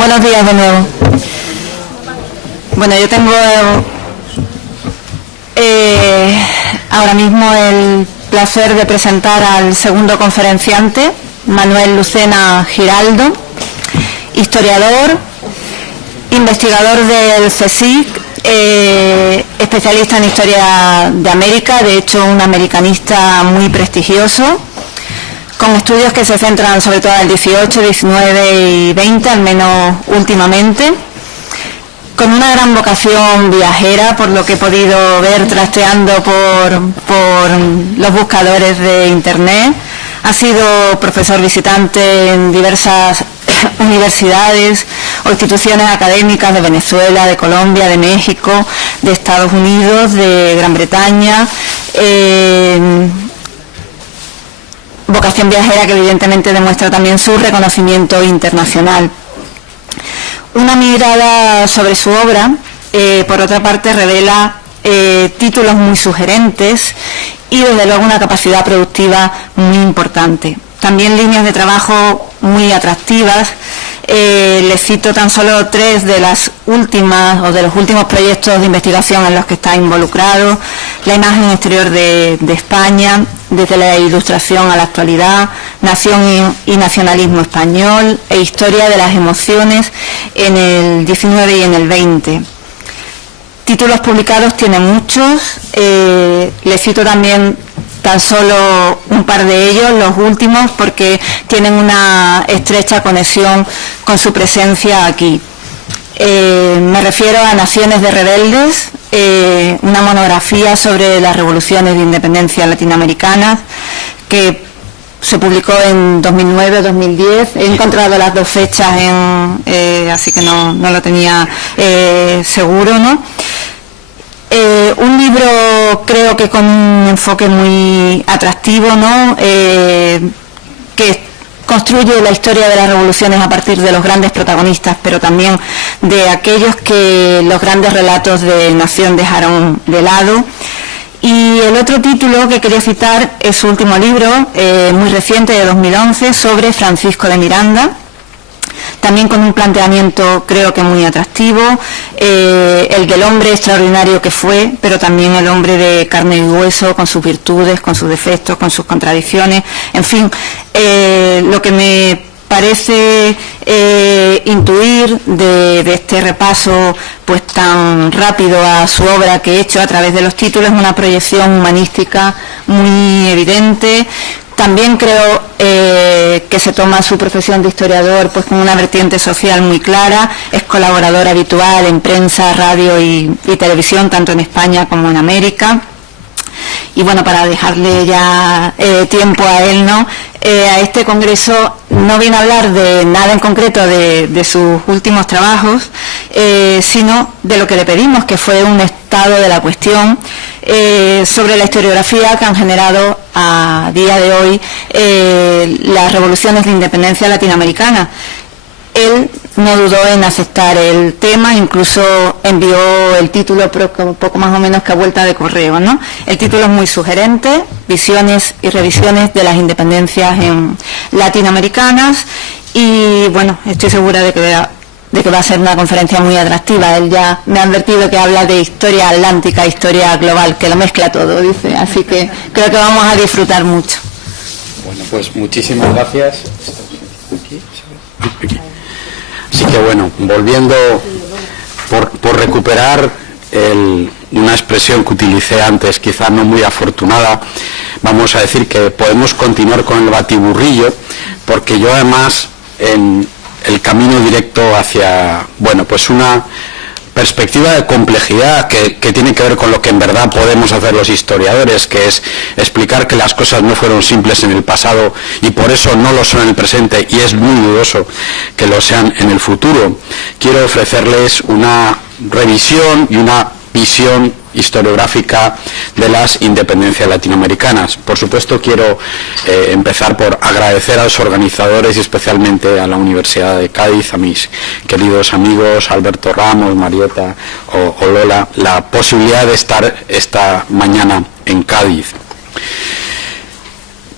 Buenos días de nuevo. Bueno, yo tengo ahora mismo el placer de presentar al segundo conferenciante, Manuel Lucena Giraldo, historiador, investigador del CSIC, especialista en historia de América, de hecho un americanista muy prestigioso, con estudios que se centran sobre todo en el 18, 19 y 20, al menos últimamente, con una gran vocación viajera, por lo que he podido ver trasteando por los buscadores de Internet. Ha sido profesor visitante en diversas universidades o instituciones académicas de Venezuela, de Colombia, de México, de Estados Unidos, de Gran Bretaña. Vocación viajera que evidentemente demuestra también su reconocimiento internacional. Una mirada sobre su obra, por otra parte, revela títulos muy sugerentes y desde luego una capacidad productiva muy importante. También líneas de trabajo muy atractivas. Les cito tan solo 3 de las últimas o de los últimos proyectos de investigación en los que está involucrado: la imagen exterior de España, desde la Ilustración a la actualidad, nación y nacionalismo español, e historia de las emociones en el 19 y en el 20. Títulos publicados tiene muchos. Les cito también tan solo un par de ellos, los últimos, porque tienen una estrecha conexión con su presencia aquí. Me refiero a Naciones de Rebeldes, una monografía sobre las revoluciones de independencia latinoamericanas, que se publicó en 2009 o 2010. He encontrado las dos fechas, así que no lo tenía seguro, ¿no? Un libro creo que con un enfoque muy atractivo, ¿no? Que construye la historia de las revoluciones a partir de los grandes protagonistas, pero también de aquellos que los grandes relatos de nación dejaron de lado. Y el otro título que quería citar es su último libro, muy reciente, de 2011, sobre Francisco de Miranda, también con un planteamiento creo que muy atractivo, el del hombre extraordinario que fue, pero también el hombre de carne y hueso, con sus virtudes, con sus defectos, con sus contradicciones, en fin, lo que me parece intuir de este repaso pues tan rápido a su obra que he hecho a través de los títulos, es una proyección humanística muy evidente. También creo que se toma su profesión de historiador pues con una vertiente social muy clara. Es colaborador habitual en prensa, radio y televisión, tanto en España como en América. Y bueno, para dejarle ya tiempo a él, ¿no? A este congreso no viene a hablar de nada en concreto de sus últimos trabajos, sino de lo que le pedimos, que fue un estado de la cuestión sobre la historiografía que han generado a día de hoy las revoluciones de independencia latinoamericana. Él no dudó en aceptar el tema, incluso envió el título poco más o menos que a vuelta de correo, ¿no? El título es muy sugerente: Visiones y revisiones de las independencias latinoamericanas, y bueno, estoy segura de que va a ser una conferencia muy atractiva. Él ya me ha advertido que habla de historia atlántica, historia global, que lo mezcla todo, dice, así que creo que vamos a disfrutar mucho. Bueno, pues muchísimas gracias. Así que bueno, volviendo por recuperar una expresión que utilicé antes, quizá no muy afortunada, vamos a decir que podemos continuar con el batiburrillo, porque yo además en el camino directo hacia, bueno, pues una perspectiva de complejidad que tiene que ver con lo que en verdad podemos hacer los historiadores, que es explicar que las cosas no fueron simples en el pasado y por eso no lo son en el presente, y es muy dudoso que lo sean en el futuro. Quiero ofrecerles una revisión y una visión historiográfica de las independencias latinoamericanas. Por supuesto, quiero empezar por agradecer a los organizadores y especialmente a la Universidad de Cádiz, a mis queridos amigos Alberto Ramos, Marieta o Lola, la posibilidad de estar esta mañana en Cádiz.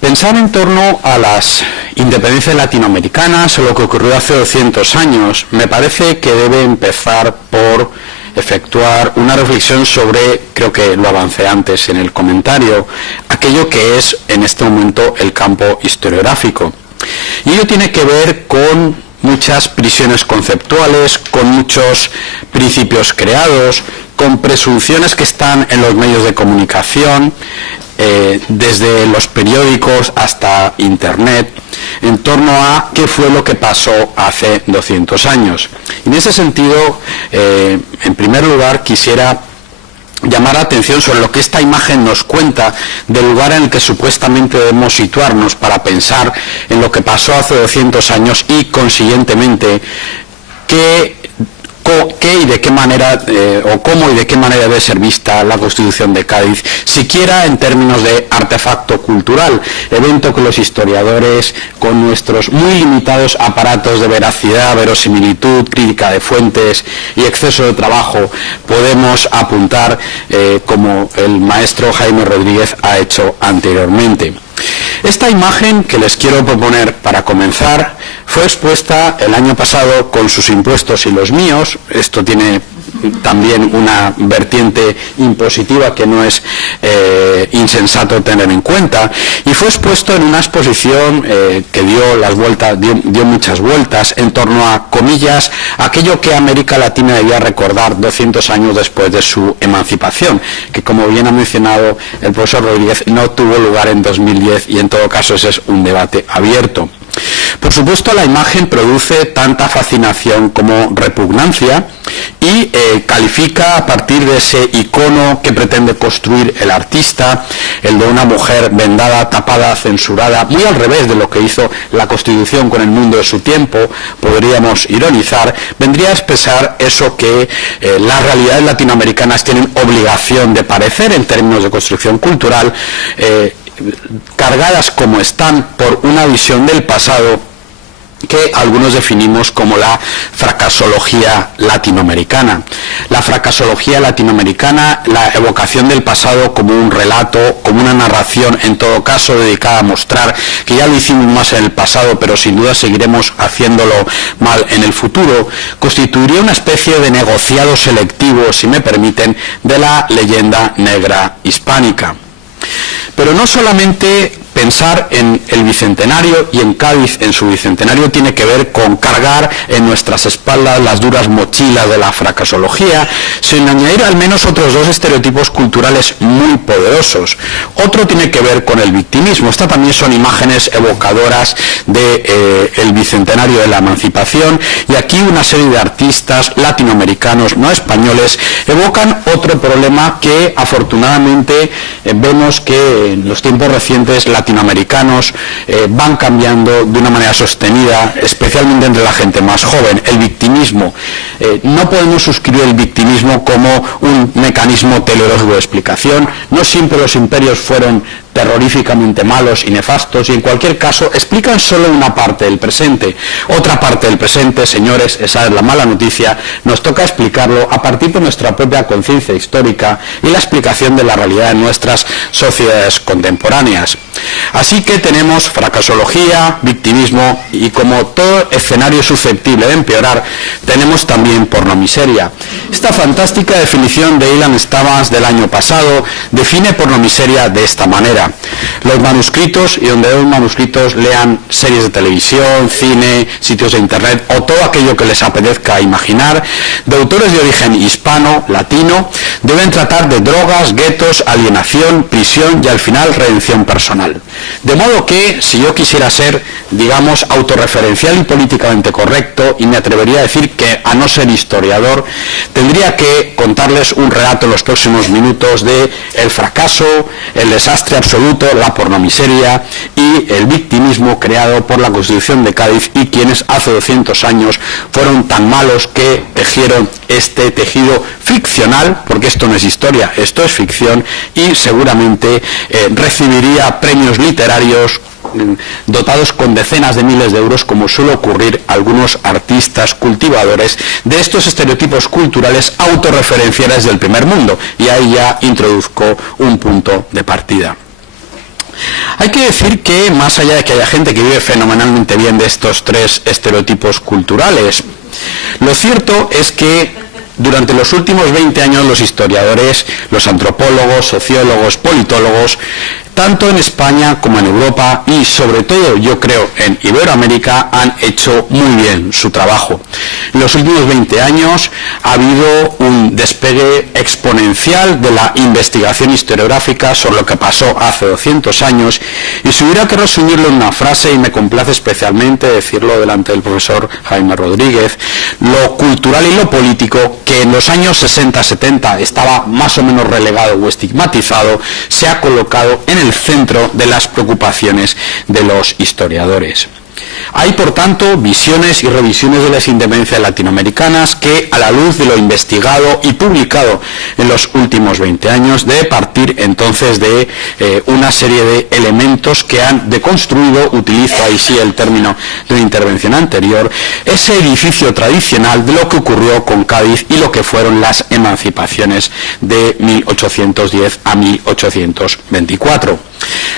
Pensar en torno a las independencia latinoamericana, sobre lo que ocurrió hace 200 años, me parece que debe empezar por efectuar una reflexión sobre, creo que lo avancé antes en el comentario, aquello que es en este momento el campo historiográfico. Y ello tiene que ver con muchas prisiones conceptuales, con muchos principios creados, con presunciones que están en los medios de comunicación, desde los periódicos hasta Internet, en torno a qué fue lo que pasó hace 200 años. Y en ese sentido, en primer lugar, quisiera llamar la atención sobre lo que esta imagen nos cuenta del lugar en el que supuestamente debemos situarnos para pensar en lo que pasó hace 200 años y, consiguientemente, qué y de qué manera, o cómo y de qué manera debe ser vista la Constitución de Cádiz, siquiera en términos de artefacto cultural, evento que los historiadores, con nuestros muy limitados aparatos de veracidad, verosimilitud, crítica de fuentes y exceso de trabajo, podemos apuntar, como el maestro Jaime Rodríguez ha hecho anteriormente. Esta imagen que les quiero proponer para comenzar fue expuesta el año pasado con sus impuestos y los míos. Esto tiene también una vertiente impositiva que no es insensato tener en cuenta, y fue expuesto en una exposición que dio muchas vueltas en torno a, comillas, aquello que América Latina debía recordar 200 años después de su emancipación, que, como bien ha mencionado el profesor Rodríguez, no tuvo lugar en 2010, y en todo caso ese es un debate abierto. Por supuesto, la imagen produce tanta fascinación como repugnancia y califica a partir de ese icono que pretende construir el artista, el de una mujer vendada, tapada, censurada, muy al revés de lo que hizo la Constitución con el mundo de su tiempo, podríamos ironizar, vendría a expresar eso que las realidades latinoamericanas tienen obligación de parecer en términos de construcción cultural, cargadas como están por una visión del pasado que algunos definimos como la fracasología latinoamericana. La fracasología latinoamericana, la evocación del pasado como un relato, como una narración, en todo caso dedicada a mostrar que ya lo hicimos más en el pasado, pero sin duda seguiremos haciéndolo mal en el futuro, constituiría una especie de negociado selectivo, si me permiten, de la leyenda negra hispánica. Pero no solamente pensar en el Bicentenario y en Cádiz en su Bicentenario tiene que ver con cargar en nuestras espaldas las duras mochilas de la fracasología, sin añadir al menos otros dos estereotipos culturales muy poderosos. Otro tiene que ver con el victimismo. Estas también son imágenes evocadoras del Bicentenario de la Emancipación, y aquí una serie de artistas latinoamericanos, no españoles, evocan otro problema que afortunadamente vemos que en los tiempos recientes latinoamericanos van cambiando de una manera sostenida, especialmente entre la gente más joven. El victimismo. No podemos suscribir el victimismo como un mecanismo teleológico de explicación. No siempre los imperios fueron terroríficamente malos y nefastos, y en cualquier caso explican solo una parte del presente. Otra parte del presente, señores, esa es la mala noticia, nos toca explicarlo a partir de nuestra propia conciencia histórica y la explicación de la realidad de nuestras sociedades contemporáneas. Así que tenemos fracasología, victimismo, y como todo escenario susceptible de empeorar, tenemos también pornomiseria. Esta fantástica definición de Ilan Stamats del año pasado define pornomiseria de esta manera: los manuscritos, y donde los manuscritos lean series de televisión, cine, sitios de internet o todo aquello que les apetezca imaginar, de autores de origen hispano, latino, deben tratar de drogas, guetos, alienación, prisión y al final redención personal. De modo que, si yo quisiera ser, digamos, autorreferencial y políticamente correcto, y me atrevería a decir que, a no ser historiador, tendría que contarles un relato en los próximos minutos de el fracaso, el desastre absoluto, la pornomiseria y el victimismo creado por la Constitución de Cádiz y quienes hace 200 años fueron tan malos que tejieron este tejido ficcional, porque esto no es historia, esto es ficción, y seguramente recibiría premios literarios dotados con decenas de miles de euros, como suele ocurrir a algunos artistas cultivadores de estos estereotipos culturales autorreferenciales del primer mundo, y ahí ya introduzco un punto de partida. Hay que decir que, más allá de que haya gente que vive fenomenalmente bien de estos tres estereotipos culturales, lo cierto es que durante los últimos 20 años los historiadores, los antropólogos, sociólogos, politólogos, tanto en España como en Europa y sobre todo, yo creo, en Iberoamérica, han hecho muy bien su trabajo. En los últimos 20 años ha habido un despegue exponencial de la investigación historiográfica sobre lo que pasó hace 200 años, y si hubiera que resumirlo en una frase, y me complace especialmente decirlo delante del profesor Jaime Rodríguez, lo cultural y lo político, que en los años 60-70 estaba más o menos relegado o estigmatizado, se ha colocado en el centro de las preocupaciones de los historiadores. Hay, por tanto, visiones y revisiones de las independencias latinoamericanas que, a la luz de lo investigado y publicado en los últimos 20 años, debe partir entonces de una serie de elementos que han deconstruido, utilizo ahí sí el término de una intervención anterior, ese edificio tradicional de lo que ocurrió con Cádiz y lo que fueron las emancipaciones de 1810 a 1824.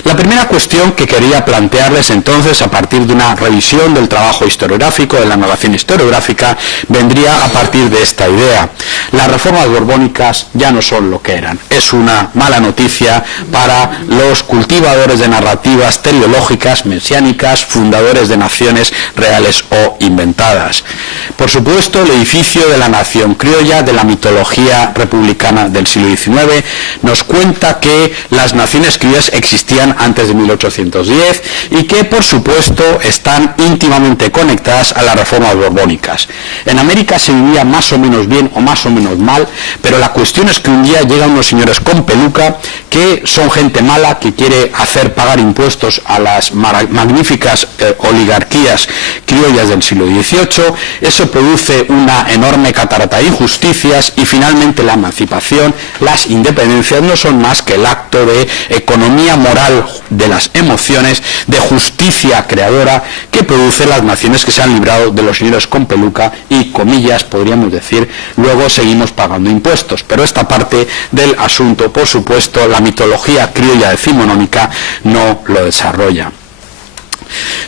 La primera cuestión que quería plantearles entonces, a partir de una revisión del trabajo historiográfico, de la narración historiográfica, vendría a partir de esta idea. Las reformas borbónicas ya no son lo que eran. Es una mala noticia para los cultivadores de narrativas teleológicas, mesiánicas, fundadores de naciones reales o inventadas. Por supuesto, el edificio de la nación criolla, de la mitología republicana del siglo XIX, nos cuenta que las naciones criollas existían antes de 1810 y que, por supuesto, están íntimamente conectadas a las reformas borbónicas. En América se vivía más o menos bien o más o menos mal, pero la cuestión es que un día llegan unos señores con peluca que son gente mala, que quiere hacer pagar impuestos a las magníficas oligarquías criollas del siglo XVIII. Eso produce una enorme catarata de injusticias y finalmente la emancipación, las independencias no son más que el acto de economía moral de las emociones, de justicia creadora que produce las naciones que se han librado de los señores con peluca y, comillas, podríamos decir, luego seguimos pagando impuestos. Pero esta parte del asunto, por supuesto, la mitología criolla decimonónica no lo desarrolla.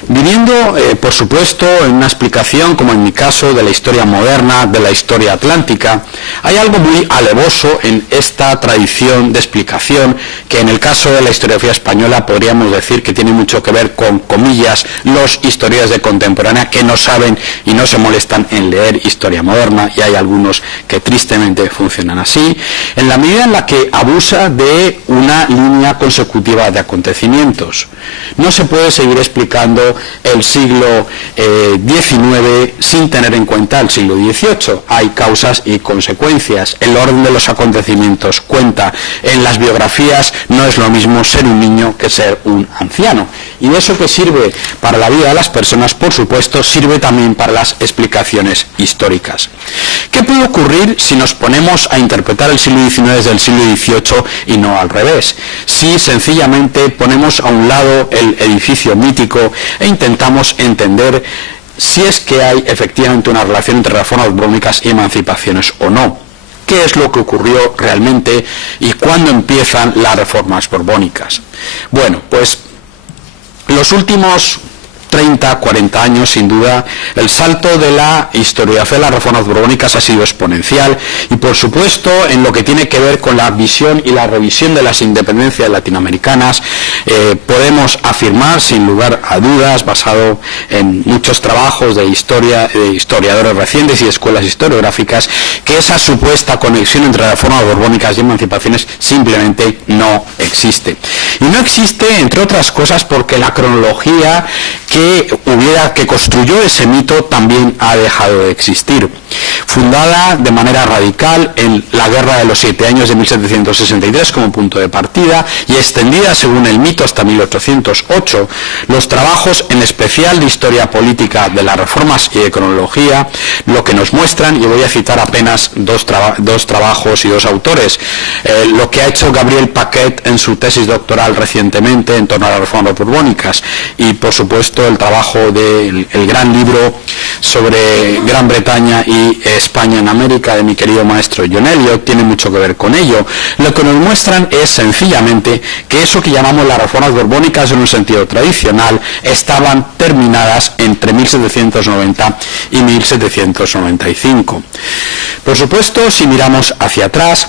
Viniendo, por supuesto, en una explicación, como en mi caso, de la historia moderna, de la historia atlántica, hay algo muy alevoso en esta tradición de explicación, que en el caso de la historiografía española podríamos decir que tiene mucho que ver con, comillas, los historiadores de contemporánea que no saben y no se molestan en leer historia moderna, y hay algunos que tristemente funcionan así, en la medida en la que abusa de una línea consecutiva de acontecimientos. No se puede seguir explicando el siglo XIX sin tener en cuenta el siglo XVIII. Hay causas y consecuencias. El orden de los acontecimientos cuenta. En las biografías no es lo mismo ser un niño que ser un anciano. Y eso que sirve para la vida de las personas, por supuesto, sirve también para las explicaciones históricas. ¿Qué puede ocurrir si nos ponemos a interpretar el siglo XIX desde el siglo XVIII y no al revés? Si sencillamente ponemos a un lado el edificio mítico e intentamos entender si es que hay efectivamente una relación entre reformas borbónicas y emancipaciones o no. ¿Qué es lo que ocurrió realmente y cuándo empiezan las reformas borbónicas? Bueno, pues los últimos 30, 40 años, sin duda, el salto de la historiografía de las reformas borbónicas ha sido exponencial y, por supuesto, en lo que tiene que ver con la visión y la revisión de las independencias latinoamericanas, podemos afirmar, sin lugar a dudas, basado en muchos trabajos de historia, de historiadores recientes y escuelas historiográficas, que esa supuesta conexión entre reformas borbónicas y emancipaciones simplemente no existe. Y no existe, entre otras cosas, porque la cronología que construyó ese mito también ha dejado de existir. Fundada de manera radical en la Guerra de los 7 Años de 1763 como punto de partida y extendida según el mito hasta 1808, los trabajos en especial de historia política de las reformas y de cronología lo que nos muestran, y voy a citar apenas dos trabajos y dos autores, lo que ha hecho Gabriel Paquet en su tesis doctoral recientemente en torno a las reformas borbónicas y, por supuesto, el el trabajo del gran libro sobre Gran Bretaña y España en América de mi querido maestro John Eliot, tiene mucho que ver con ello. Lo que nos muestran es sencillamente que eso que llamamos las reformas borbónicas en un sentido tradicional estaban terminadas entre 1790 y 1795. Por supuesto, si miramos hacia atrás,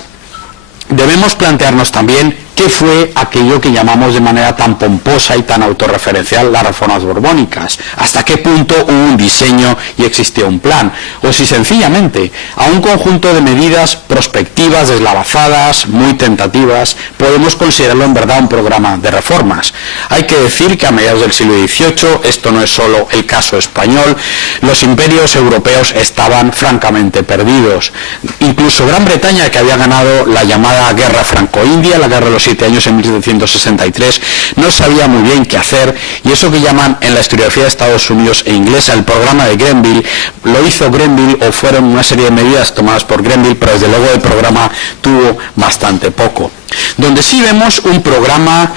debemos plantearnos también qué fue aquello que llamamos de manera tan pomposa y tan autorreferencial las reformas borbónicas, hasta qué punto hubo un diseño y existió un plan, o si sencillamente a un conjunto de medidas prospectivas, deslavazadas, muy tentativas, podemos considerarlo en verdad un programa de reformas. Hay que decir que a mediados del siglo XVIII, esto no es solo el caso español, los imperios europeos estaban francamente perdidos. Incluso Gran Bretaña, que había ganado la llamada Guerra Franco-India, la Guerra de los 7 años en 1763, no sabía muy bien qué hacer, y eso que llaman en la historiografía de Estados Unidos e inglesa el programa de Grenville, lo hizo Grenville, o fueron una serie de medidas tomadas por Grenville, pero desde luego el programa tuvo bastante poco. Donde sí vemos un programa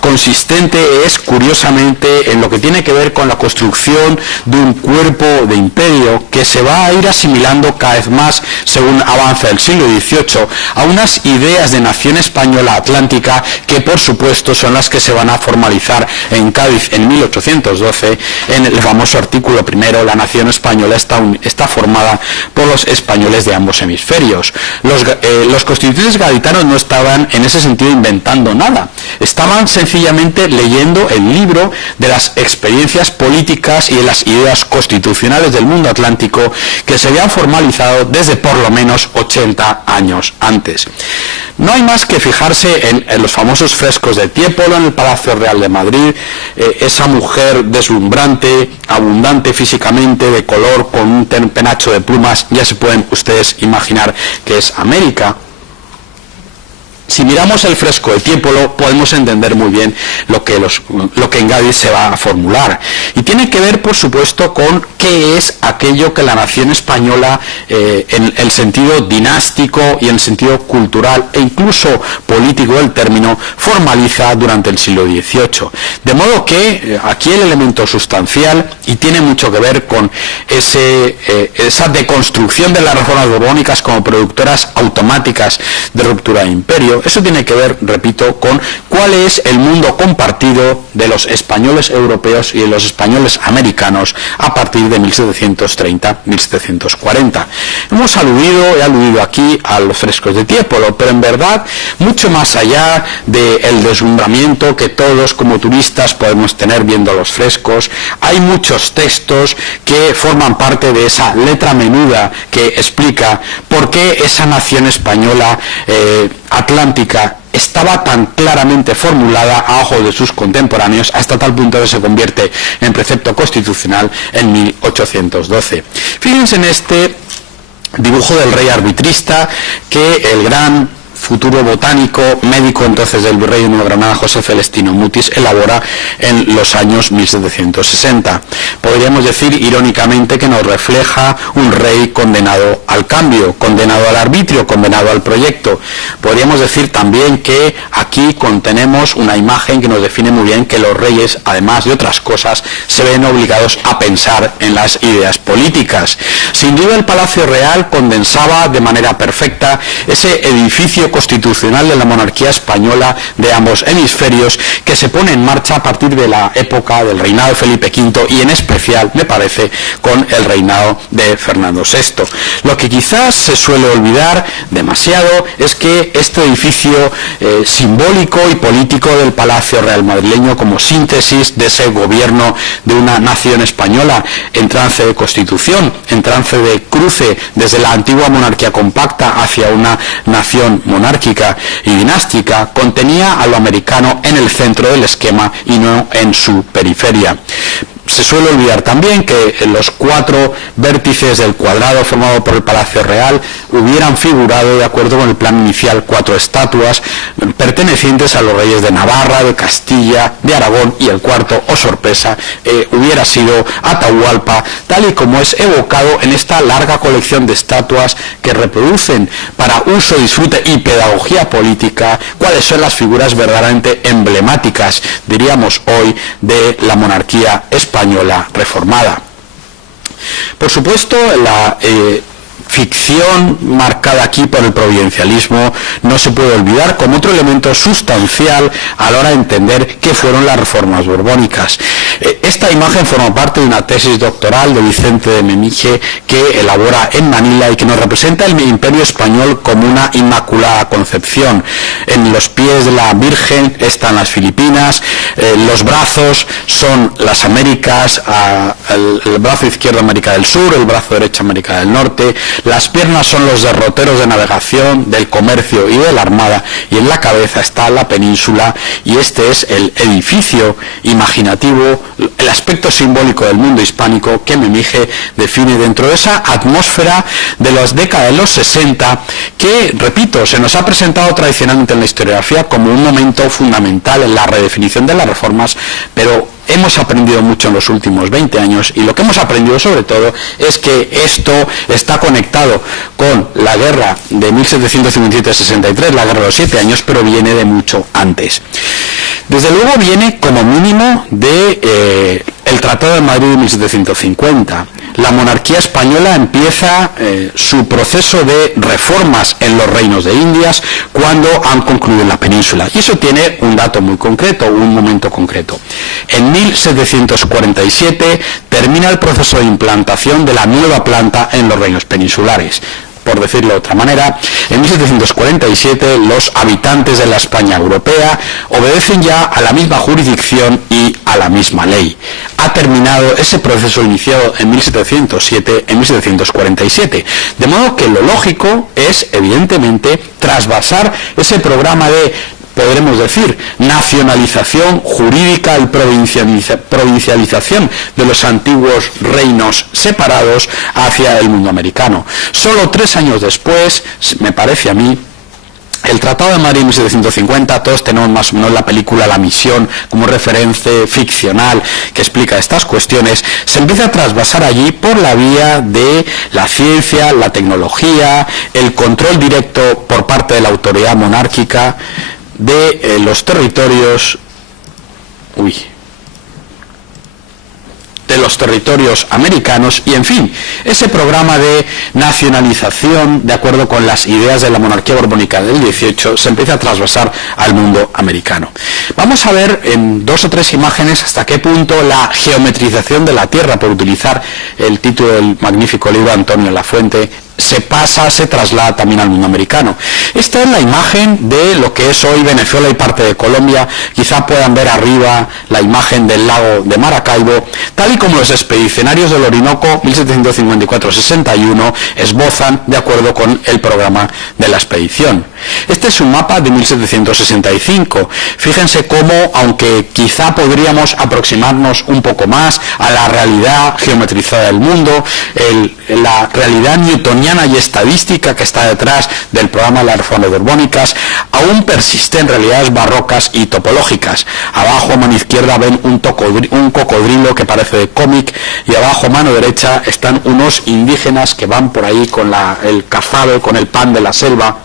consistente es, curiosamente, en lo que tiene que ver con la construcción de un cuerpo de imperio que se va a ir asimilando cada vez más, según avanza el siglo XVIII, a unas ideas de nación española atlántica que, por supuesto, son las que se van a formalizar en Cádiz en 1812, en el famoso artículo primero: la nación española está formada por los españoles de ambos hemisferios. Los constituyentes gaditanos no estaban en ese sentido inventando nada, estaban sencillamente leyendo el libro de las experiencias políticas y de las ideas constitucionales del mundo atlántico que se habían formalizado desde por lo menos 80 años antes. No hay más que fijarse en los famosos frescos de Tiepolo en el Palacio Real de Madrid, esa mujer deslumbrante, abundante físicamente, de color, con un penacho de plumas, ya se pueden ustedes imaginar que es América. Si miramos el fresco de Tiepolo, podemos entender muy bien lo que en Cádiz se va a formular. Y tiene que ver, por supuesto, con qué es aquello que la nación española, en el sentido dinástico y en el sentido cultural e incluso político del término, formaliza durante el siglo XVIII. De modo que aquí el elemento sustancial, y tiene mucho que ver con esa deconstrucción de las reformas borbónicas como productoras automáticas de ruptura de imperio, eso tiene que ver, repito, con cuál es el mundo compartido de los españoles europeos y de los españoles americanos a partir de 1730-1740. He aludido aquí a los frescos de Tiepolo, pero en verdad, mucho más allá del deslumbramiento que todos como turistas podemos tener viendo los frescos, hay muchos textos que forman parte de esa letra menuda que explica por qué esa nación española atlántica estaba tan claramente formulada a ojos de sus contemporáneos, hasta tal punto que se convierte en precepto constitucional en 1812. Fíjense en este dibujo del rey arbitrista que el gran futuro botánico, médico entonces del virrey de Nueva Granada, José Celestino Mutis, elabora en los años 1760. Podríamos decir irónicamente que nos refleja un rey condenado al cambio, condenado al arbitrio, condenado al proyecto. Podríamos decir también que aquí contenemos una imagen que nos define muy bien que los reyes, además de otras cosas, se ven obligados a pensar en las ideas políticas. Sin duda el Palacio Real condensaba de manera perfecta ese edificio constitucional de la monarquía española de ambos hemisferios que se pone en marcha a partir de la época del reinado de Felipe V y en especial, me parece, con el reinado de Fernando VI. Lo que quizás se suele olvidar demasiado es que este edificio simbólico y político del Palacio Real madrileño, como síntesis de ese gobierno de una nación española en trance de constitución, en trance de cruce desde la antigua monarquía compacta hacia una nación monárquica y dinástica, contenía a lo americano en el centro del esquema y no en su periferia. Se suele olvidar también que en los 4 vértices del cuadrado formado por el Palacio Real hubieran figurado, de acuerdo con el plan inicial, 4 estatuas pertenecientes a los reyes de Navarra, de Castilla, de Aragón, y el cuarto, oh sorpresa, hubiera sido Atahualpa, tal y como es evocado en esta larga colección de estatuas que reproducen para uso, disfrute y pedagogía política cuáles son las figuras verdaderamente emblemáticas, diríamos hoy, de la monarquía española española reformada. Por supuesto, la ficción marcada aquí por el providencialismo no se puede olvidar como otro elemento sustancial a la hora de entender qué fueron las reformas borbónicas. Esta imagen forma parte de una tesis doctoral de Vicente de Memije que elabora en Manila y que nos representa el imperio español como una inmaculada concepción. En los pies de la Virgen están las Filipinas, los brazos son las Américas, el brazo izquierdo América del Sur, el brazo derecho América del Norte. Las piernas son los derroteros de navegación, del comercio y de la armada, y en la cabeza está la península, y este es el edificio imaginativo, el aspecto simbólico del mundo hispánico que Memije define dentro de esa atmósfera de las décadas de los 60, que, repito, se nos ha presentado tradicionalmente en la historiografía como un momento fundamental en la redefinición de las reformas, pero hemos aprendido mucho en los últimos 20 años, y lo que hemos aprendido sobre todo es que esto está conectado con la guerra de 1757-63, la guerra de los 7 años, pero viene de mucho antes. Desde luego viene como mínimo de el Tratado de Madrid de 1750. La monarquía española empieza su proceso de reformas en los reinos de Indias cuando han concluido en la península. Y eso tiene un dato muy concreto, un momento concreto. En 1747 termina el proceso de implantación de la nueva planta en los reinos peninsulares. Por decirlo de otra manera, en 1747 los habitantes de la España europea obedecen ya a la misma jurisdicción y a la misma ley. Ha terminado ese proceso iniciado en 1707, en 1747. De modo que lo lógico es, evidentemente, trasvasar ese programa de, podremos decir, nacionalización jurídica y provincialización de los antiguos reinos separados hacia el mundo americano. Solo 3 años después, me parece a mí, el Tratado de Madrid 1750, todos tenemos más o menos la película La Misión como referencia ficcional que explica estas cuestiones, se empieza a trasvasar allí por la vía de la ciencia, la tecnología, el control directo por parte de la autoridad monárquica de los territorios de los territorios americanos, y en fin, ese programa de nacionalización de acuerdo con las ideas de la monarquía borbónica del 18 se empieza a trasvasar al mundo americano. Vamos a ver en 2 o 3 imágenes hasta qué punto la geometrización de la Tierra, por utilizar el título del magnífico libro de Antonio Lafuente, se traslada también al mundo americano. Esta es la imagen de lo que es hoy Venezuela y parte de Colombia. Quizá puedan ver arriba la imagen del lago de Maracaibo, tal y como los expedicionarios del Orinoco 1754-61 esbozan de acuerdo con el programa de la expedición. Este es un mapa de 1765. Fíjense cómo, aunque quizá podríamos aproximarnos un poco más a la realidad geometrizada del mundo, la realidad newtoniana y estadística que está detrás del programa de las reformas borbónicas, aún persiste en realidades barrocas y topológicas. Abajo a mano izquierda ven un cocodrilo que parece de cómic, y abajo a mano derecha están unos indígenas que van por ahí con el cazabe, con el pan de la selva,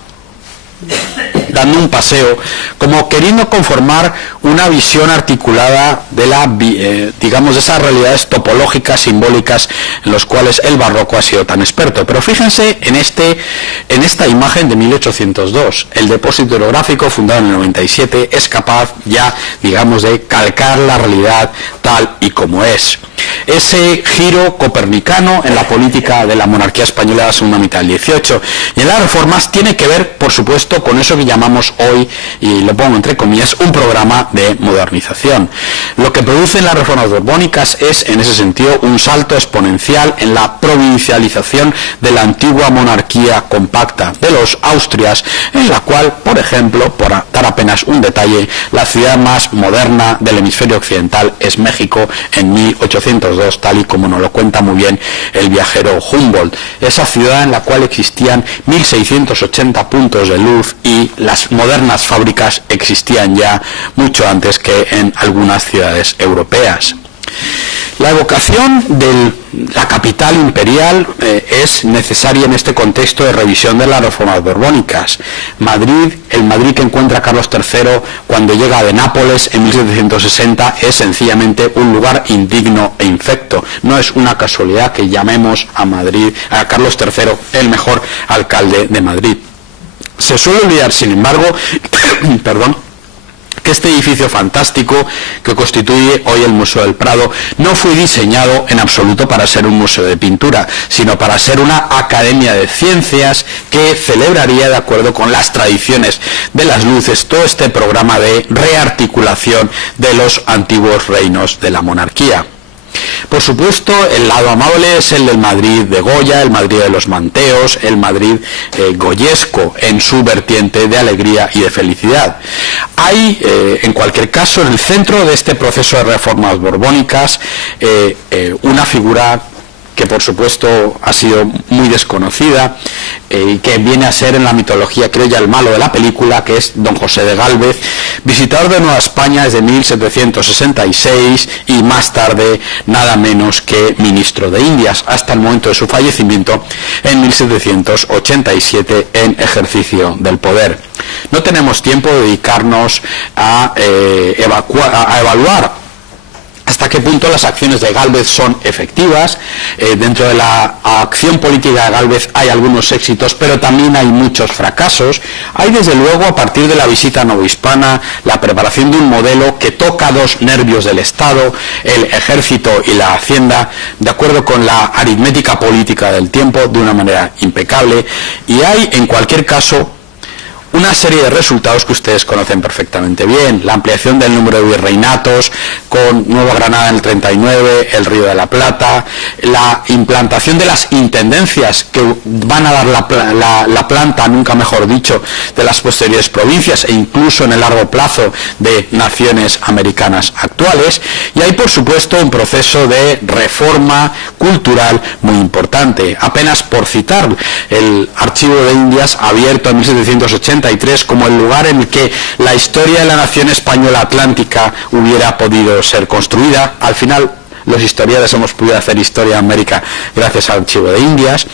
dando un paseo, como queriendo conformar una visión articulada de digamos, de esas realidades topológicas, simbólicas, en los cuales el barroco ha sido tan experto. Pero fíjense en esta imagen de 1802, el depósito hidrográfico fundado en el 97 es capaz ya, digamos, de calcar la realidad tal y como es. Ese giro copernicano en la política de la monarquía española de la segunda mitad del 18 y en las reformas tiene que ver, por supuesto, con eso que llamamos hoy, y lo pongo entre comillas, un programa de modernización. Lo que producen las reformas borbónicas es, en ese sentido, un salto exponencial en la provincialización de la antigua monarquía compacta de los Austrias, en la cual, por ejemplo, por dar apenas un detalle, la ciudad más moderna del hemisferio occidental es México en 1802, tal y como nos lo cuenta muy bien el viajero Humboldt. Esa ciudad en la cual existían 1680 puntos de luz y las modernas fábricas existían ya mucho antes que en algunas ciudades europeas. La evocación de la capital imperial es necesaria en este contexto de revisión de las reformas borbónicas. Madrid, el Madrid que encuentra Carlos III cuando llega de Nápoles en 1760, es sencillamente un lugar indigno e infecto. No es una casualidad que llamemos a Carlos III el mejor alcalde de Madrid. Se suele olvidar, sin embargo, que este edificio fantástico que constituye hoy el Museo del Prado no fue diseñado en absoluto para ser un museo de pintura, sino para ser una academia de ciencias que celebraría, de acuerdo con las tradiciones de las luces, todo este programa de rearticulación de los antiguos reinos de la monarquía. Por supuesto, el lado amable es el del Madrid de Goya, el Madrid de los manteos, el Madrid goyesco en su vertiente de alegría y de felicidad. Hay, en cualquier caso, en el centro de este proceso de reformas borbónicas, una figura que por supuesto ha sido muy desconocida y que viene a ser en la mitología criolla el malo de la película, que es don José de Gálvez, visitador de Nueva España desde 1766 y más tarde nada menos que ministro de Indias, hasta el momento de su fallecimiento en 1787 en ejercicio del poder. No tenemos tiempo de dedicarnos a evaluar hasta qué punto las acciones de Gálvez son efectivas. Dentro de la acción política de Gálvez hay algunos éxitos, pero también hay muchos fracasos. Hay, desde luego, a partir de la visita novohispana, la preparación de un modelo que toca dos nervios del Estado, el ejército y la hacienda, de acuerdo con la aritmética política del tiempo, de una manera impecable. Y hay, en cualquier caso, una serie de resultados que ustedes conocen perfectamente bien: la ampliación del número de virreinatos, con Nueva Granada en el 39, el Río de la Plata, la implantación de las intendencias que van a dar la planta, nunca mejor dicho, de las posteriores provincias e incluso en el largo plazo de naciones americanas actuales. Y hay, por supuesto, un proceso de reforma cultural muy importante. Apenas por citar el Archivo de Indias, abierto en 1780, como el lugar en el que la historia de la nación española atlántica hubiera podido ser construida. Al final, los historiadores hemos podido hacer historia de América gracias al Archivo de Indias.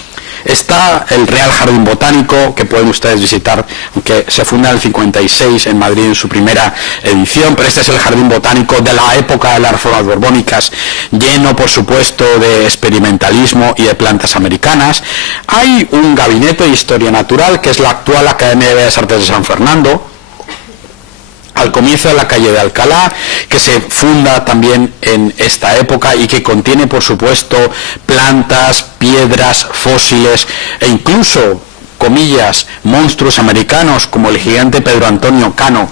Está el Real Jardín Botánico, que pueden ustedes visitar, que se funda en el 56 en Madrid en su primera edición, pero este es el Jardín Botánico de la época de las reformas borbónicas, lleno, por supuesto, de experimentalismo y de plantas americanas. Hay un gabinete de historia natural, que es la actual Academia de Bellas Artes de San Fernando, al comienzo de la calle de Alcalá, que se funda también en esta época y que contiene, por supuesto, plantas, piedras, fósiles e incluso, comillas, monstruos americanos como el gigante Pedro Antonio Cano,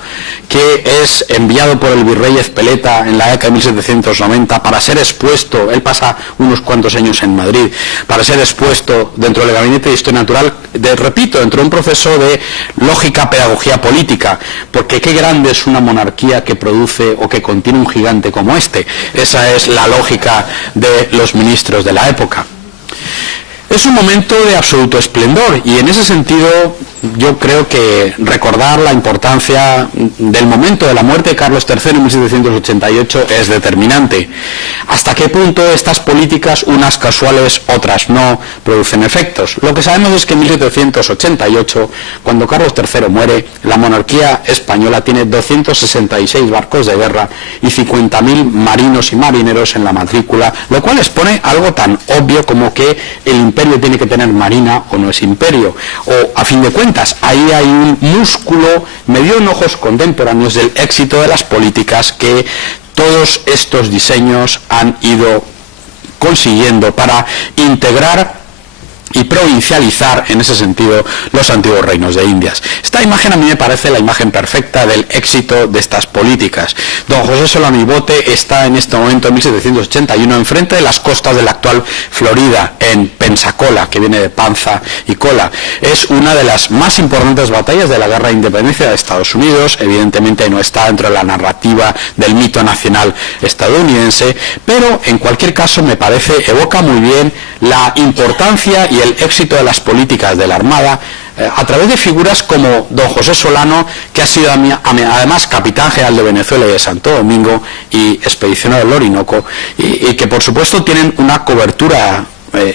que es enviado por el virrey Ezpeleta en la década de 1790 para ser expuesto. Él pasa unos cuantos años en Madrid para ser expuesto dentro del Gabinete de Historia Natural, repito, dentro de un proceso de lógica pedagogía política, porque qué grande es una monarquía que produce o que contiene un gigante como este. Esa es la lógica de los ministros de la época. Es un momento de absoluto esplendor y en ese sentido yo creo que recordar la importancia del momento de la muerte de Carlos III en 1788 es determinante. ¿Hasta qué punto estas políticas, unas casuales, otras no, producen efectos? Lo que sabemos es que en 1788, cuando Carlos III muere, la monarquía española tiene 266 barcos de guerra y 50.000 marinos y marineros en la matrícula, lo cual expone algo tan obvio como que el imperio tiene que tener marina o no es imperio, o a fin de cuentas ahí hay un músculo medio en ojos contemporáneos del éxito de las políticas que todos estos diseños han ido consiguiendo para integrar y provincializar en ese sentido los antiguos reinos de Indias. Esta imagen a mí me parece la imagen perfecta del éxito de estas políticas. Don José Solano y Bote está en este momento, en 1781, enfrente de las costas de la actual Florida, en Pensacola, que viene de panza y cola. Es una de las más importantes batallas de la guerra de independencia de Estados Unidos. Evidentemente no está dentro de la narrativa del mito nacional estadounidense, pero en cualquier caso me parece evoca muy bien la importancia y el éxito de las políticas de la Armada a través de figuras como don José Solano, que ha sido además capitán general de Venezuela y de Santo Domingo y expedicionario del Orinoco, y que por supuesto tienen una cobertura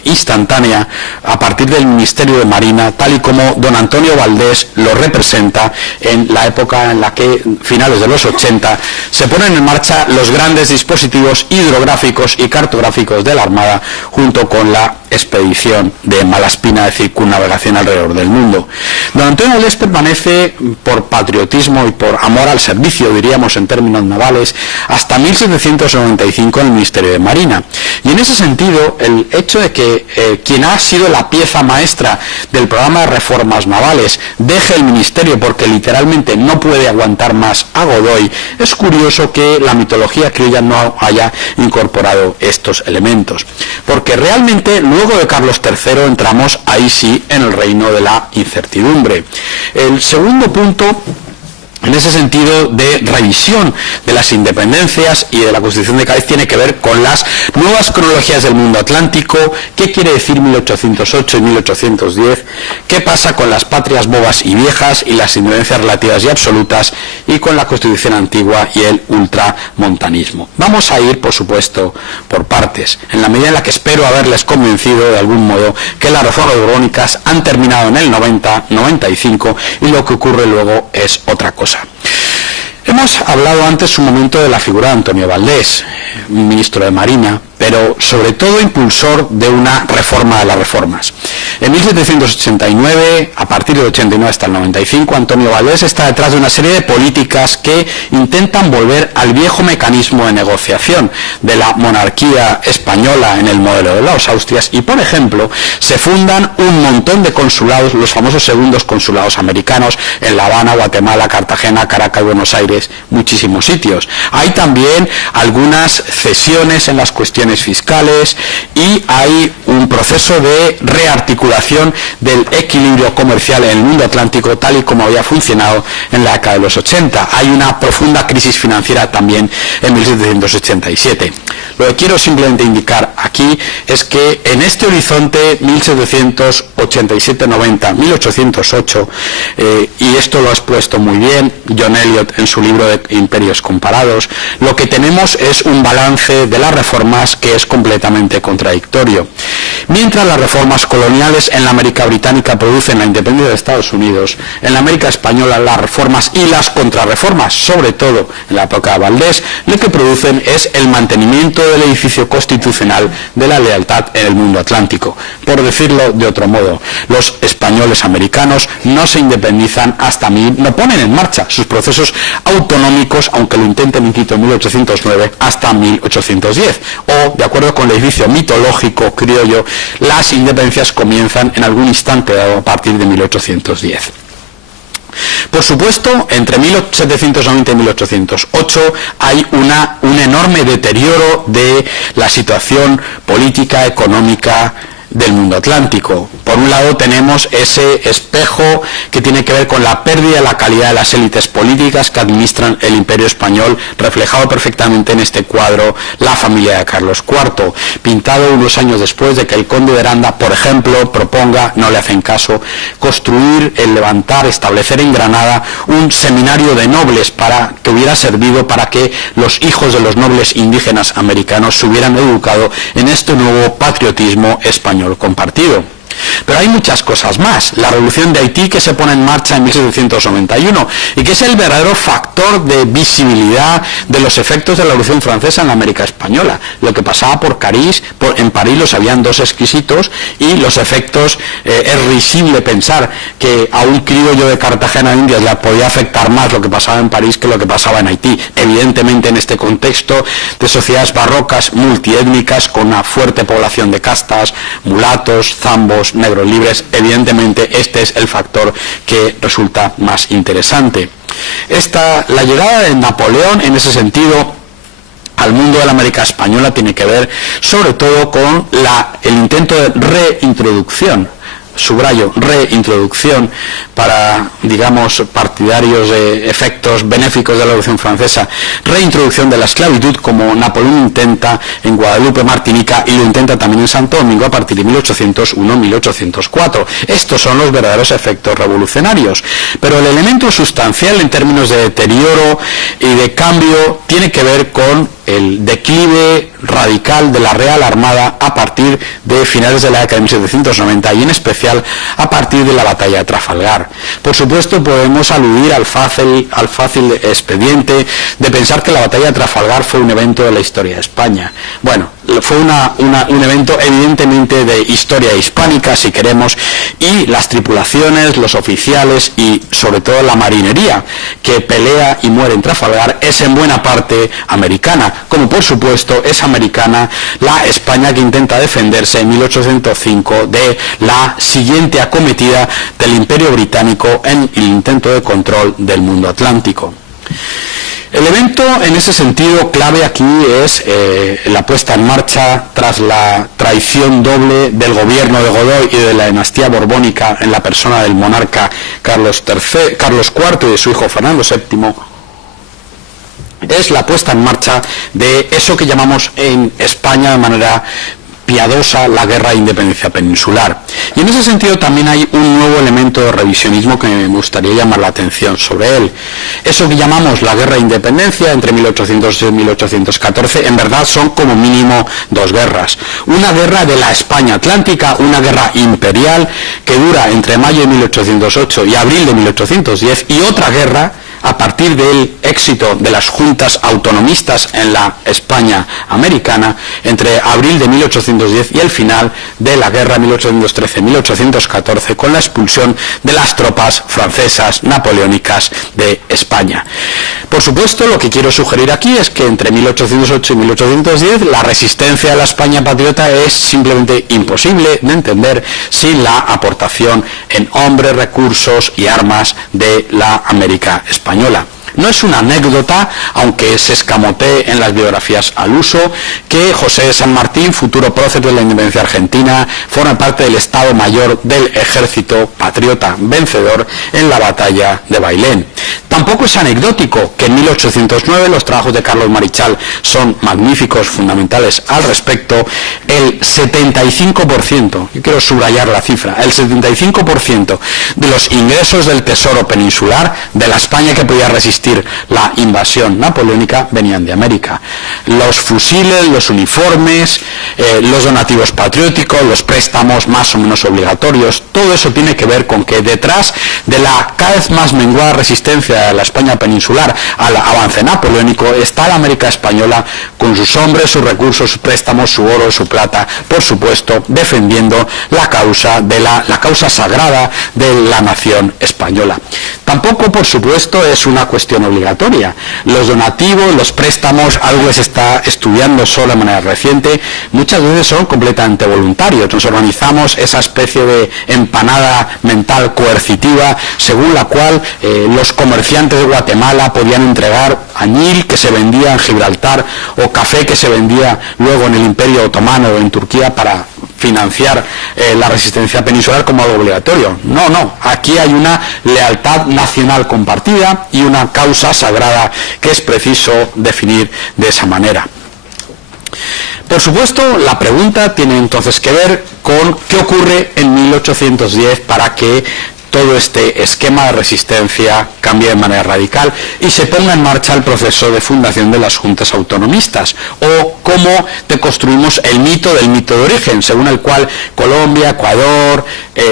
instantánea a partir del Ministerio de Marina, tal y como don Antonio Valdés lo representa en la época en la que, finales de los 80, se ponen en marcha los grandes dispositivos hidrográficos y cartográficos de la Armada, junto con la expedición de Malaspina de circunnavegación alrededor del mundo. Don Antonio Valdés permanece, por patriotismo y por amor al servicio, diríamos en términos navales, hasta 1795 en el Ministerio de Marina. Y en ese sentido, el hecho de que quien ha sido la pieza maestra del programa de reformas navales deje el ministerio porque literalmente no puede aguantar más a Godoy, es curioso que la mitología criolla no haya incorporado estos elementos, porque realmente luego de Carlos III entramos ahí sí en el reino de la incertidumbre. El segundo punto, en ese sentido de revisión de las independencias y de la Constitución de Cádiz, tiene que ver con las nuevas cronologías del mundo atlántico. ¿Qué quiere decir 1808 y 1810? ¿Qué pasa con las patrias bobas y viejas y las independencias relativas y absolutas, y con la Constitución antigua y el ultramontanismo? Vamos a ir, por supuesto, por partes, en la medida en la que espero haberles convencido de algún modo que las reformas borbónicas han terminado en el 90-95 y lo que ocurre luego es otra cosa. Hemos hablado antes un momento de la figura de Antonio Valdés, ministro de Marina, pero sobre todo impulsor de una reforma de las reformas. En 1789, a partir del 89 hasta el 95, Antonio Valdés está detrás de una serie de políticas que intentan volver al viejo mecanismo de negociación de la monarquía española en el modelo de las Austrias, y por ejemplo se fundan un montón de consulados, los famosos segundos consulados americanos, en La Habana, Guatemala, Cartagena, Caracas, Buenos Aires, muchísimos sitios. Hay también algunas cesiones en las cuestiones fiscales y hay un proceso de rearticulación del equilibrio comercial en el mundo atlántico tal y como había funcionado en la década de los 80. Hay una profunda crisis financiera también en 1787. Lo que quiero simplemente indicar aquí es que en este horizonte 1787-90, 1808, y esto lo ha expuesto muy bien John Eliot en su libro de Imperios Comparados, lo que tenemos es un balance de las reformas que es completamente contradictorio. Mientras las reformas coloniales en la América británica producen la independencia de Estados Unidos, en la América española las reformas y las contrarreformas, sobre todo en la época de Valdés, lo que producen es el mantenimiento del edificio constitucional de la lealtad en el mundo atlántico. Por decirlo de otro modo, los españoles americanos no se independizan no ponen en marcha sus procesos autonómicos, aunque lo intenten en Quito en 1809, hasta 1810. O, de acuerdo con el edificio mitológico criollo, las independencias comienzan en algún instante dado a partir de 1810. Por supuesto, entre 1790 y 1808 hay un enorme deterioro de la situación política, económica del mundo atlántico. Por un lado tenemos ese espejo que tiene que ver con la pérdida de la calidad de las élites políticas que administran el Imperio español, reflejado perfectamente en este cuadro la familia de Carlos IV, pintado unos años después de que el conde de Aranda, por ejemplo, proponga, no le hacen caso, construir, levantar, establecer en Granada un seminario de nobles que hubiera servido para que los hijos de los nobles indígenas americanos se hubieran educado en este nuevo patriotismo español compartido. Pero hay muchas cosas más. La revolución de Haití, que se pone en marcha en 1791 y que es el verdadero factor de visibilidad de los efectos de la Revolución Francesa en la América española. Lo que pasaba en París los habían dos exquisitos, y los efectos, es risible pensar que a un criollo de Cartagena de Indias le podía afectar más lo que pasaba en París que lo que pasaba en Haití. Evidentemente, en este contexto de sociedades barrocas multiétnicas con una fuerte población de castas, mulatos, zambos, negros libres, evidentemente este es el factor que resulta más interesante. La llegada de Napoleón, en ese sentido, al mundo de la América española tiene que ver sobre todo con el intento de reintroducción subrayo, reintroducción para, digamos, partidarios de efectos benéficos de la Revolución Francesa, reintroducción de la esclavitud, como Napoleón intenta en Guadalupe, Martinica, y lo intenta también en Santo Domingo a partir de 1801-1804. Estos son los verdaderos efectos revolucionarios. Pero el elemento sustancial en términos de deterioro y de cambio tiene que ver con el declive radical de la Real Armada a partir de finales de la década de 1790 y en especial a partir de la batalla de Trafalgar. Por supuesto, podemos aludir al fácil expediente de pensar que la batalla de Trafalgar fue un evento de la historia de España. Bueno, fue un evento evidentemente de historia hispánica, si queremos, y las tripulaciones, los oficiales y sobre todo la marinería que pelea y muere en Trafalgar es en buena parte americana, como por supuesto es americana la España que intenta defenderse en 1805 de la siguiente acometida del Imperio Británico en el intento de control del mundo atlántico. El evento en ese sentido clave aquí es la puesta en marcha tras la traición doble del gobierno de Godoy y de la dinastía borbónica en la persona del monarca Carlos IV y de su hijo Fernando VII. Es la puesta en marcha de eso que llamamos en España de manera piadosa la guerra de independencia peninsular. Y en ese sentido también hay un nuevo elemento de revisionismo que me gustaría llamar la atención sobre él. Eso que llamamos la guerra de independencia entre 1800 y 1814, en verdad son como mínimo dos guerras. Una guerra de la España atlántica, una guerra imperial que dura entre mayo de 1808 y abril de 1810, y otra guerra a partir del éxito de las juntas autonomistas en la España americana entre abril de 1810 y el final de la guerra 1813-1814 con la expulsión de las tropas francesas napoleónicas de España. Por supuesto, lo que quiero sugerir aquí es que entre 1808 y 1810 la resistencia de la España patriota es simplemente imposible de entender sin la aportación en hombres, recursos y armas de la América española. No es una anécdota, aunque se escamotee en las biografías al uso, que José de San Martín, futuro prócer de la independencia argentina, forma parte del Estado Mayor del Ejército Patriota vencedor en la batalla de Bailén. Tampoco es anecdótico que en 1809 los trabajos de Carlos Marichal son magníficos, fundamentales al respecto. El 75%, yo quiero subrayar la cifra, el 75% de los ingresos del Tesoro peninsular, de la España que podía resistir la invasión napoleónica, venían de América. Los fusiles, los uniformes, los donativos patrióticos, los préstamos más o menos obligatorios, todo eso tiene que ver con que detrás de la cada vez más menguada resistencia de la España peninsular al avance napoleónico está la América española con sus hombres, sus recursos, sus préstamos, su oro, su plata, por supuesto, defendiendo la causa sagrada de la nación española. Tampoco, por supuesto, es una cuestión obligatoria. Los donativos, los préstamos, algo que se está estudiando solo de manera reciente, muchas veces son completamente voluntarios. Nos organizamos esa especie de empanada mental coercitiva según la cual los comerciantes de Guatemala podían entregar añil que se vendía en Gibraltar o café que se vendía luego en el Imperio Otomano o en Turquía para financiar la resistencia peninsular como algo obligatorio. No, aquí hay una lealtad nacional compartida y una causa sagrada que es preciso definir de esa manera. Por supuesto, la pregunta tiene entonces que ver con qué ocurre en 1810 para que todo este esquema de resistencia cambie de manera radical y se ponga en marcha el proceso de fundación de las juntas autonomistas, o cómo deconstruimos el mito del mito de origen, según el cual Colombia, Ecuador,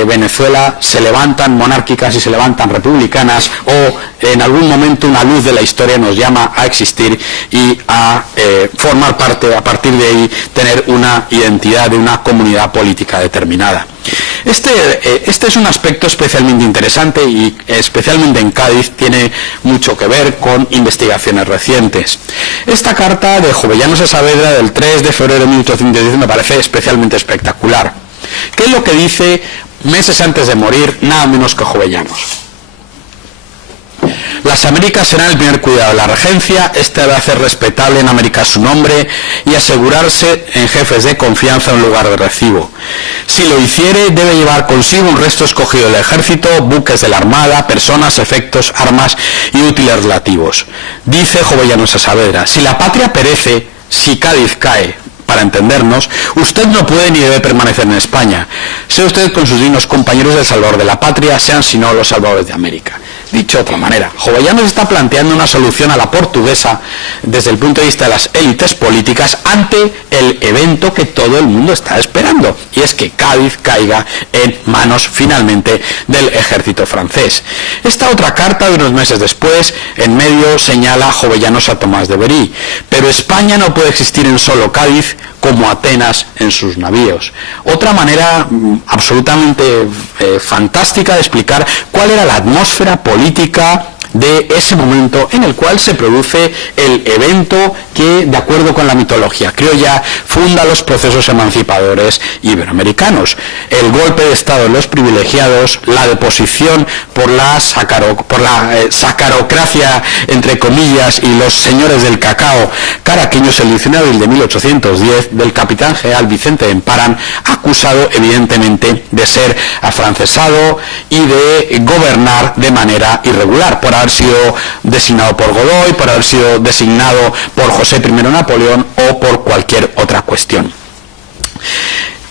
Venezuela se levantan monárquicas y se levantan republicanas, o en algún momento una luz de la historia nos llama a existir y a formar parte, a partir de ahí tener una identidad de una comunidad política determinada. Este es un aspecto especialmente interesante y especialmente en Cádiz tiene mucho que ver con investigaciones recientes. Esta carta de Jovellanos a Saavedra del 3 de febrero de 1810 me parece especialmente espectacular. ¿Qué es lo que dice meses antes de morir nada menos que Jovellanos? Las Américas serán el primer cuidado de la regencia. Este debe hacer respetable en América su nombre y asegurarse en jefes de confianza un lugar de recibo. Si lo hiciere, debe llevar consigo un resto escogido del ejército, buques de la armada, personas, efectos, armas y útiles relativos. Dice Jovellanos a Saavedra: si la patria perece, si Cádiz cae, para entendernos, usted no puede ni debe permanecer en España. Sea usted con sus dignos compañeros del salvador de la patria, sean si no los salvadores de América. Dicho de otra manera, Jovellanos está planteando una solución a la portuguesa desde el punto de vista de las élites políticas ante el evento que todo el mundo está esperando, y es que Cádiz caiga en manos finalmente del ejército francés. Esta otra carta, de unos meses después, en medio señala Jovellanos a Tomás de Berí: pero España no puede existir en solo Cádiz, como Atenas en sus navíos. Otra manera absolutamente fantástica de explicar cuál era la atmósfera política de ese momento en el cual se produce el evento que, de acuerdo con la mitología criolla, funda los procesos emancipadores iberoamericanos. El golpe de Estado de los privilegiados, la deposición por la sacarocracia, entre comillas, y los señores del cacao caraqueños el 19 de abril de 1810 del capitán general Vicente de Emparan, acusado evidentemente de ser afrancesado y de gobernar de manera irregular, por haber sido designado por Godoy, por haber sido designado por José I Napoleón o por cualquier otra cuestión.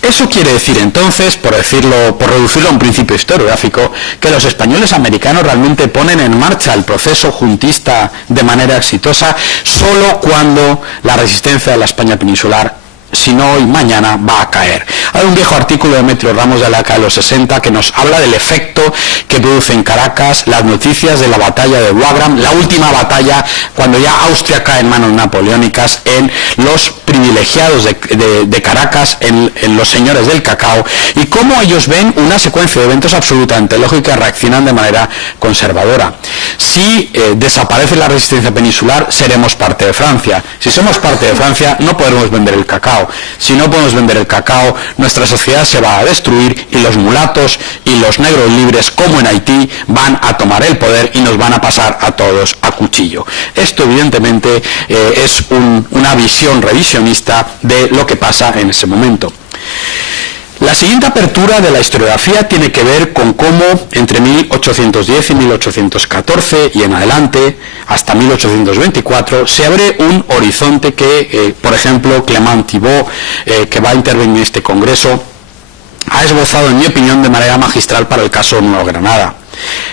Eso quiere decir entonces, por reducirlo a un principio historiográfico, que los españoles americanos realmente ponen en marcha el proceso juntista de manera exitosa solo cuando la resistencia de la España peninsular, si no hoy, mañana, va a caer. Hay un viejo artículo de Demetrio Ramos de la década de los 60 que nos habla del efecto que produce en Caracas las noticias de la batalla de Wagram, la última batalla cuando ya Austria cae en manos napoleónicas, en los privilegiados de Caracas, en los señores del cacao, y cómo ellos ven una secuencia de eventos absolutamente lógica y reaccionan de manera conservadora. Si desaparece la resistencia peninsular, seremos parte de Francia. Si somos parte de Francia, no podremos vender el cacao. Si no podemos vender el cacao, nuestra sociedad se va a destruir y los mulatos y los negros libres, como en Haití, van a tomar el poder y nos van a pasar a todos a cuchillo. Esto evidentemente es una visión revisionista de lo que pasa en ese momento. La siguiente apertura de la historiografía tiene que ver con cómo entre 1810 y 1814 y en adelante, hasta 1824, se abre un horizonte que, por ejemplo, Clement Thibaut, que va a intervenir en este congreso, ha esbozado, en mi opinión, de manera magistral para el caso Nueva Granada.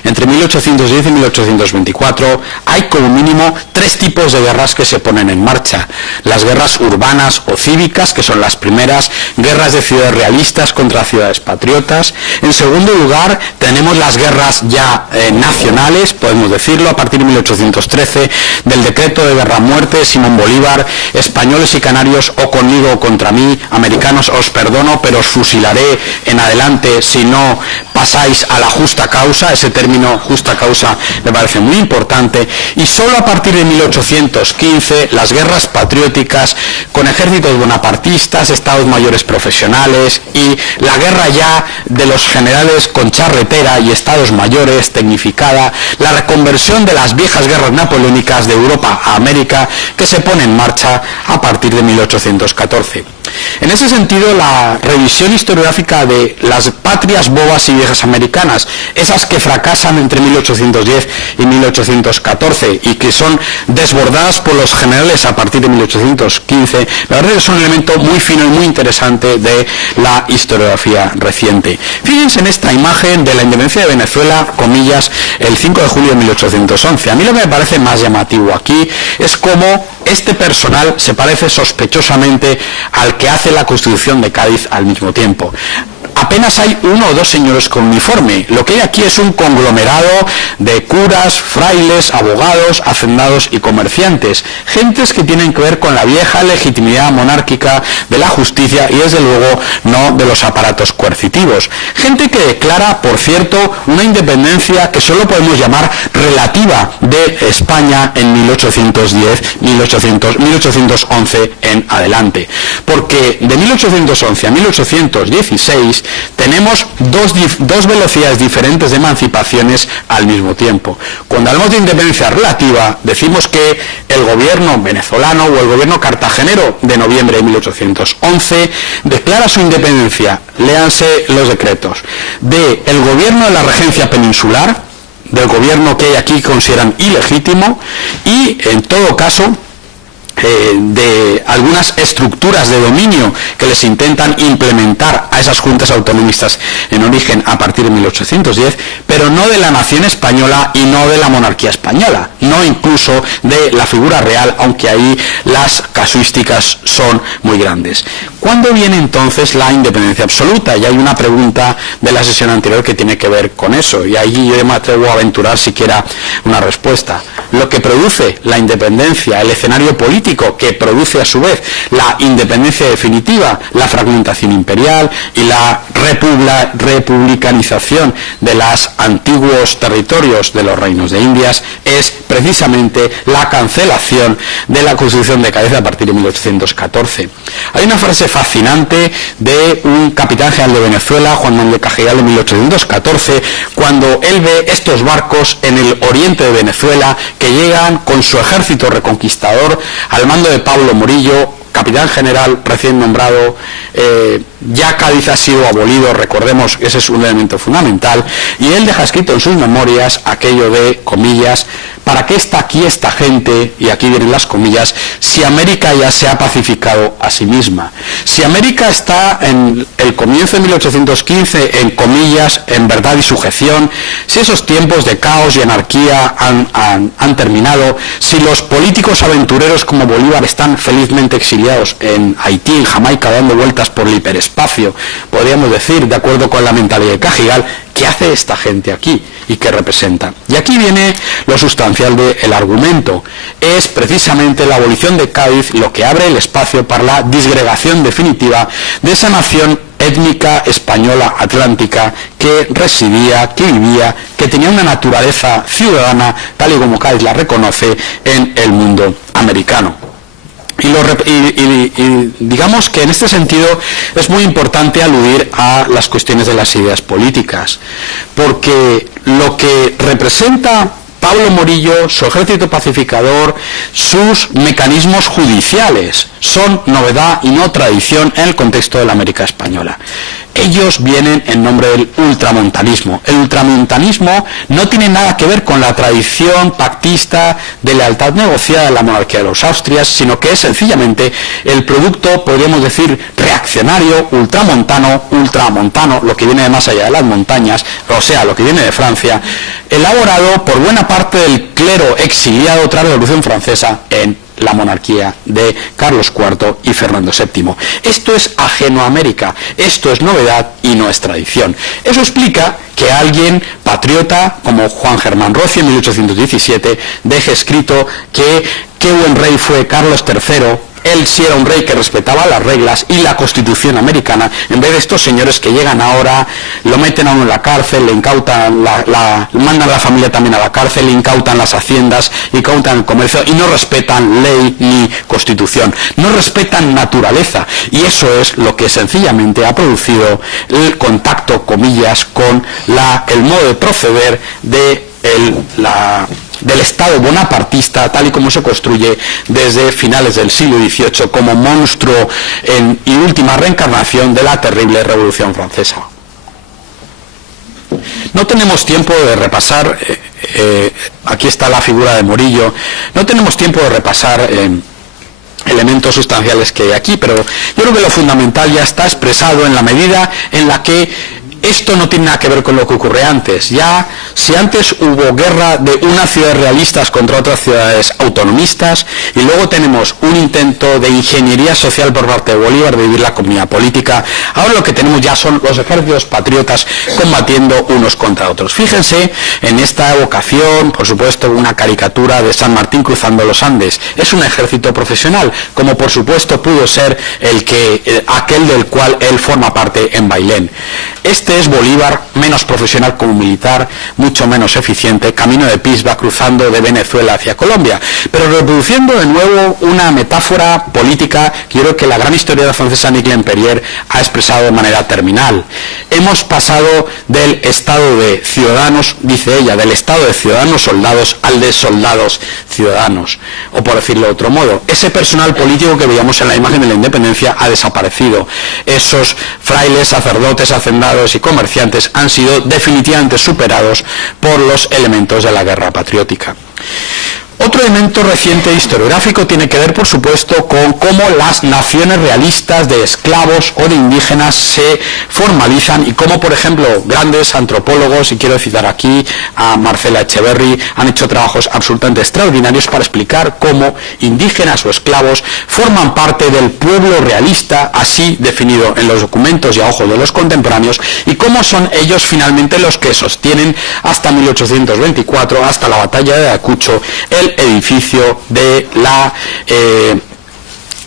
Entre 1810 y 1824 hay como mínimo 3 tipos de guerras que se ponen en marcha: las guerras urbanas o cívicas, que son las primeras, guerras de ciudades realistas contra ciudades patriotas. En segundo lugar tenemos las guerras ya nacionales, podemos decirlo, a partir de 1813, del decreto de guerra a muerte de Simón Bolívar: españoles y canarios, o conmigo o contra mí, americanos os perdono, pero os fusilaré en adelante si no pasáis a la justa causa. Ese término justa causa me parece muy importante. Y solo a partir de 1815 las guerras patrióticas con ejércitos bonapartistas, estados mayores profesionales y la guerra ya de los generales con charretera y estados mayores tecnificada, la reconversión de las viejas guerras napoleónicas de Europa a América, que se pone en marcha a partir de 1814. En ese sentido, la revisión historiográfica de las patrias bobas y viejas americanas, esas que fracasan entre 1810 y 1814 y que son desbordadas por los generales a partir de 1815, la verdad es un elemento muy fino y muy interesante de la historiografía reciente. Fíjense en esta imagen de la independencia de Venezuela, comillas, el 5 de julio de 1811. A mí lo que me parece más llamativo aquí es cómo este personal se parece sospechosamente al que hace la Constitución de Cádiz al mismo tiempo. Apenas hay 1 o 2 señores con uniforme. Lo que hay aquí es un conglomerado de curas, frailes, abogados, hacendados y comerciantes. Gentes que tienen que ver con la vieja legitimidad monárquica de la justicia y desde luego no de los aparatos coercitivos. Gente que declara, por cierto, una independencia que solo podemos llamar relativa de España en 1811 en adelante. Porque de 1811 a 1816 país. Tenemos dos velocidades diferentes de emancipaciones al mismo tiempo. Cuando hablamos de independencia relativa, decimos que el gobierno venezolano o el gobierno cartagenero de noviembre de 1811 declara su independencia, léanse los decretos, del gobierno de la regencia peninsular, del gobierno que aquí consideran ilegítimo, y en todo caso de algunas estructuras de dominio que les intentan implementar a esas juntas autonomistas en origen a partir de 1810, pero no de la nación española y no de la monarquía española, no incluso de la figura real, aunque ahí las casuísticas son muy grandes. ¿Cuándo viene entonces la independencia absoluta? Y hay una pregunta de la sesión anterior que tiene que ver con eso, y ahí yo me atrevo a aventurar siquiera una respuesta. Lo que produce la independencia, el escenario político que produce a su vez la independencia definitiva, la fragmentación imperial y la republicanización de los antiguos territorios de los reinos de Indias, es precisamente la cancelación de la Constitución de Cádiz a partir de 1814. Hay una frase fascinante de un capitán general de Venezuela, Juan Manuel de Cajigal, en 1814, cuando él ve estos barcos en el oriente de Venezuela que llegan con su ejército reconquistador al mando de Pablo Morillo, capitán general recién nombrado. Ya Cádiz ha sido abolido, recordemos que ese es un elemento fundamental, y él deja escrito en sus memorias aquello de, comillas, ¿para qué está aquí esta gente? Y aquí vienen las comillas, si América ya se ha pacificado a sí misma. Si América está en el comienzo de 1815, en comillas, en verdad y sujeción, si esos tiempos de caos y anarquía han terminado, si los políticos aventureros como Bolívar están felizmente exiliados en Haití, en Jamaica, dando vueltas por el hiperespacio, podríamos decir, de acuerdo con la mentalidad de Cajigal, ¿qué hace esta gente aquí y qué representa? Y aquí viene lo sustancial del argumento. Es precisamente la abolición de Cádiz lo que abre el espacio para la disgregación definitiva de esa nación étnica española atlántica que residía, que vivía, que tenía una naturaleza ciudadana, tal y como Cádiz la reconoce, en el mundo americano. Y digamos que en este sentido es muy importante aludir a las cuestiones de las ideas políticas, porque lo que representa Pablo Morillo, su ejército pacificador, sus mecanismos judiciales, son novedad y no tradición en el contexto de la América española. Ellos vienen en nombre del ultramontanismo. El ultramontanismo no tiene nada que ver con la tradición pactista de lealtad negociada de la monarquía de los Austrias, sino que es sencillamente el producto, podríamos decir, reaccionario, ultramontano, lo que viene de más allá de las montañas, o sea, lo que viene de Francia, elaborado por buena parte del clero exiliado tras la Revolución Francesa en la monarquía de Carlos IV y Fernando VII. Esto es ajeno a América, esto es novedad y no es tradición. Eso explica que alguien patriota como Juan Germán Rocio en 1817 deje escrito que qué buen rey fue Carlos III. Él sí era un rey que respetaba las reglas y la Constitución americana, en vez de estos señores que llegan ahora, lo meten a uno en la cárcel, le incautan, mandan a la familia también a la cárcel, le incautan las haciendas, incautan el comercio y no respetan ley ni Constitución, no respetan naturaleza, y eso es lo que sencillamente ha producido el contacto, comillas, con el modo de proceder del Estado bonapartista, tal y como se construye desde finales del siglo XVIII como monstruo y última reencarnación de la terrible Revolución Francesa. No tenemos tiempo de repasar, aquí está la figura de Morillo, no tenemos tiempo de repasar elementos sustanciales que hay aquí, pero yo creo que lo fundamental ya está expresado en la medida en la que esto no tiene nada que ver con lo que ocurre antes. Ya, si antes hubo guerra de unas ciudades realistas contra otras ciudades autonomistas, y luego tenemos un intento de ingeniería social por parte de Bolívar de vivir la comunidad política, ahora lo que tenemos ya son los ejércitos patriotas combatiendo unos contra otros. Fíjense en esta evocación, por supuesto, una caricatura de San Martín cruzando los Andes. Es un ejército profesional, como por supuesto pudo ser aquel del cual él forma parte en Bailén. Este es Bolívar, menos profesional como militar, mucho menos eficiente, camino de Pis va cruzando de Venezuela hacia Colombia. Pero reproduciendo de nuevo una metáfora política que yo creo que la gran historiadora francesa Nicole Perrier ha expresado de manera terminal. Hemos pasado del estado de ciudadanos, dice ella, del estado de ciudadanos soldados al de soldados ciudadanos. O por decirlo de otro modo, ese personal político que veíamos en la imagen de la independencia ha desaparecido. Esos frailes, sacerdotes, hacendados y comerciantes han sido definitivamente superados por los elementos de la guerra patriótica. Otro elemento reciente historiográfico tiene que ver, por supuesto, con cómo las naciones realistas de esclavos o de indígenas se formalizan y cómo, por ejemplo, grandes antropólogos, y quiero citar aquí a Marcela Echeverry, han hecho trabajos absolutamente extraordinarios para explicar cómo indígenas o esclavos forman parte del pueblo realista, así definido en los documentos y a ojos de los contemporáneos, y cómo son ellos finalmente los que sostienen hasta 1824, hasta la batalla de Ayacucho, el edificio de la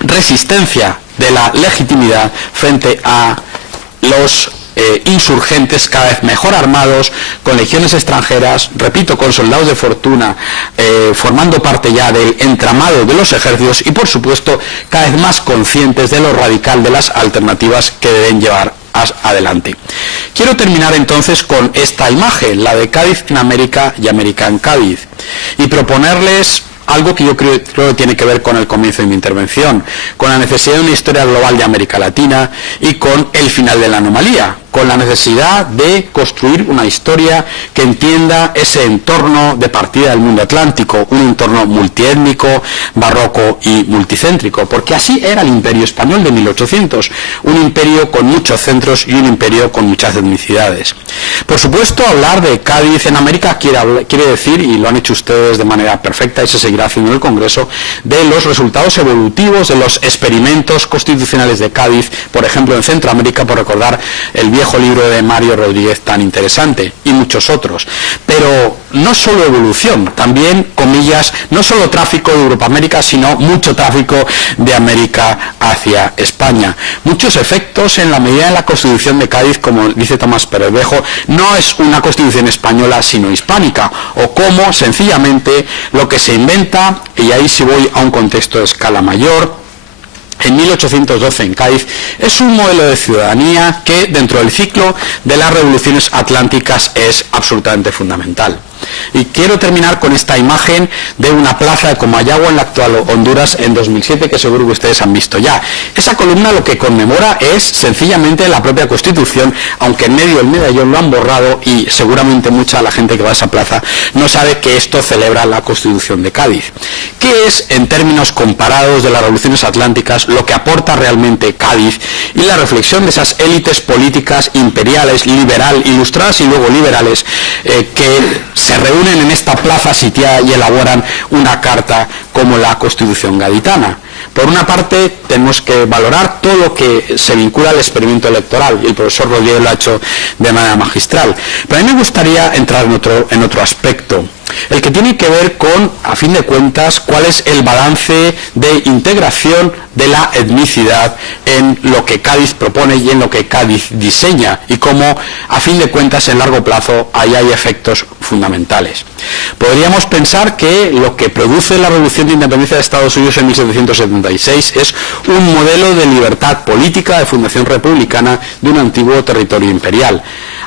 resistencia, de la legitimidad frente a los insurgentes cada vez mejor armados, con legiones extranjeras, repito, con soldados de fortuna, formando parte ya del entramado de los ejércitos y, por supuesto, cada vez más conscientes de lo radical de las alternativas que deben llevar adelante. Quiero terminar entonces con esta imagen, la de Cádiz en América y América en Cádiz, y proponerles algo que yo creo que tiene que ver con el comienzo de mi intervención, con la necesidad de una historia global de América Latina y con el final de la anomalía, con la necesidad de construir una historia que entienda ese entorno de partida del mundo atlántico, un entorno multiétnico, barroco y multicéntrico, porque así era el Imperio Español de 1800, un imperio con muchos centros y un imperio con muchas etnicidades. Por supuesto, hablar de Cádiz en América quiere decir, y lo han hecho ustedes de manera perfecta y se seguirá haciendo en el Congreso, de los resultados evolutivos de los experimentos constitucionales de Cádiz, por ejemplo en Centroamérica, por recordar el viejo libro de Mario Rodríguez tan interesante, y muchos otros. Pero no solo evolución, también, comillas, no solo tráfico de Europa a América, sino mucho tráfico de América hacia España. Muchos efectos en la medida de la Constitución de Cádiz, como dice Tomás Pérez Bejo, no es una Constitución española sino hispánica, o como sencillamente lo que se inventa, y ahí sí voy a un contexto de escala mayor, en 1812 en Cádiz, es un modelo de ciudadanía que dentro del ciclo de las revoluciones atlánticas es absolutamente fundamental. Y quiero terminar con esta imagen de una plaza de Comayagua en la actual Honduras en 2007, que seguro que ustedes han visto ya. Esa columna lo que conmemora es sencillamente la propia Constitución, aunque en medio del medallón lo han borrado y seguramente mucha de la gente que va a esa plaza no sabe que esto celebra la Constitución de Cádiz. ¿Qué es, en términos comparados de las revoluciones atlánticas, lo que aporta realmente Cádiz y la reflexión de esas élites políticas imperiales, ilustradas y luego liberales, que se reúnen en esta plaza sitiada y elaboran una carta como la Constitución gaditana? Por una parte, tenemos que valorar todo lo que se vincula al experimento electoral, y el profesor Rodríguez lo ha hecho de manera magistral. Pero a mí me gustaría entrar en otro aspecto, el que tiene que ver con, a fin de cuentas, cuál es el balance de integración de la etnicidad en lo que Cádiz propone y en lo que Cádiz diseña, y cómo, a fin de cuentas, en largo plazo, ahí hay efectos fundamentales. Podríamos pensar que lo que produce la Revolución de Independencia de Estados Unidos en 1776 es un modelo de libertad política de fundación republicana de un antiguo territorio imperial.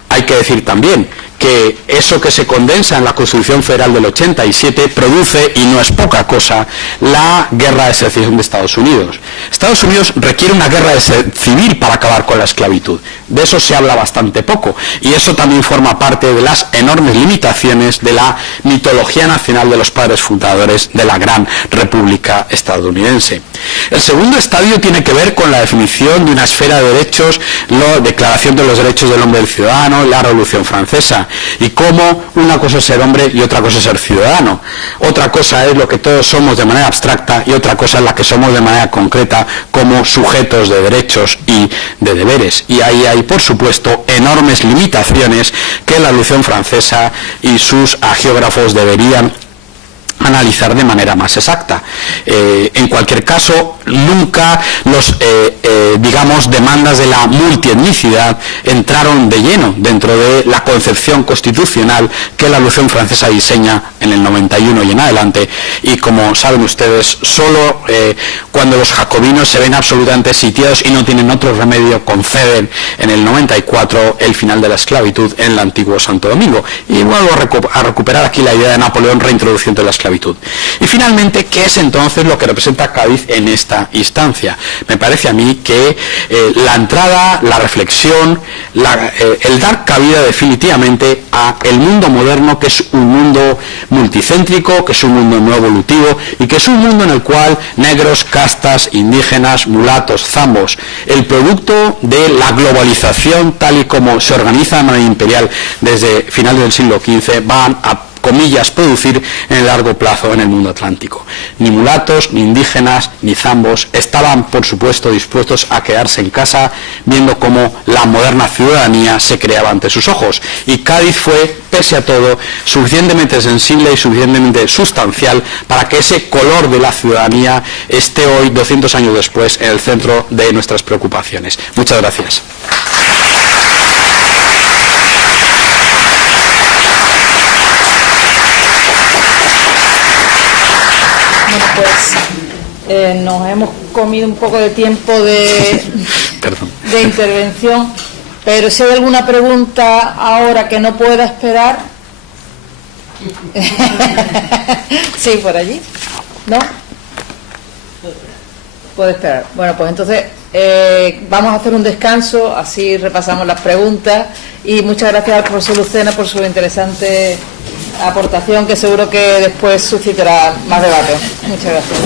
Hay que decir también que eso que se condensa en la Constitución Federal del 87 produce, y no es poca cosa, la guerra de secesión de Estados Unidos. Estados Unidos requiere una guerra civil para acabar con la esclavitud. De eso se habla bastante poco, y eso también forma parte de las enormes limitaciones de la mitología nacional de los padres fundadores de la gran República estadounidense. El segundo estadio tiene que ver con la definición de una esfera de derechos, la Declaración de los Derechos del Hombre y del Ciudadano, la Revolución Francesa, y cómo una cosa es ser hombre y otra cosa es ser ciudadano. Otra cosa es lo que todos somos de manera abstracta y otra cosa es la que somos de manera concreta como sujetos de derechos y de deberes. Y ahí hay, por supuesto, enormes limitaciones que la Revolución Francesa y sus hagiógrafos deberían analizar de manera más exacta. En cualquier caso, nunca los, digamos, demandas de la multietnicidad entraron de lleno dentro de la concepción constitucional que la Revolución Francesa diseña en el 91 y en adelante, y como saben ustedes, solo cuando los jacobinos se ven absolutamente sitiados y no tienen otro remedio, conceden en el 94 el final de la esclavitud en el antiguo Santo Domingo. Y vuelvo a recuperar aquí la idea de Napoleón reintroduciendo la esclavitud. Y finalmente, ¿qué es entonces lo que representa Cádiz en esta instancia? Me parece a mí que la entrada, la reflexión, el dar cabida definitivamente a el mundo moderno, que es un mundo multicéntrico, que es un mundo no evolutivo y que es un mundo en el cual negros, castas, indígenas, mulatos, zambos, el producto de la globalización tal y como se organiza de manera imperial desde finales del siglo XV, van a, comillas, producir en el largo plazo en el mundo atlántico. Ni mulatos, ni indígenas, ni zambos estaban, por supuesto, dispuestos a quedarse en casa viendo cómo la moderna ciudadanía se creaba ante sus ojos. Y Cádiz fue, pese a todo, suficientemente sensible y suficientemente sustancial para que ese color de la ciudadanía esté hoy, 200 años después, en el centro de nuestras preocupaciones. Muchas gracias. Bueno, pues nos hemos comido un poco de tiempo de intervención, pero si hay alguna pregunta ahora que no pueda esperar. Sí, por allí. ¿No? Puede esperar. Bueno, pues entonces vamos a hacer un descanso, así repasamos las preguntas, y muchas gracias al profesor Lucena por su interesante aportación, que seguro que después suscitará más debate. Muchas gracias.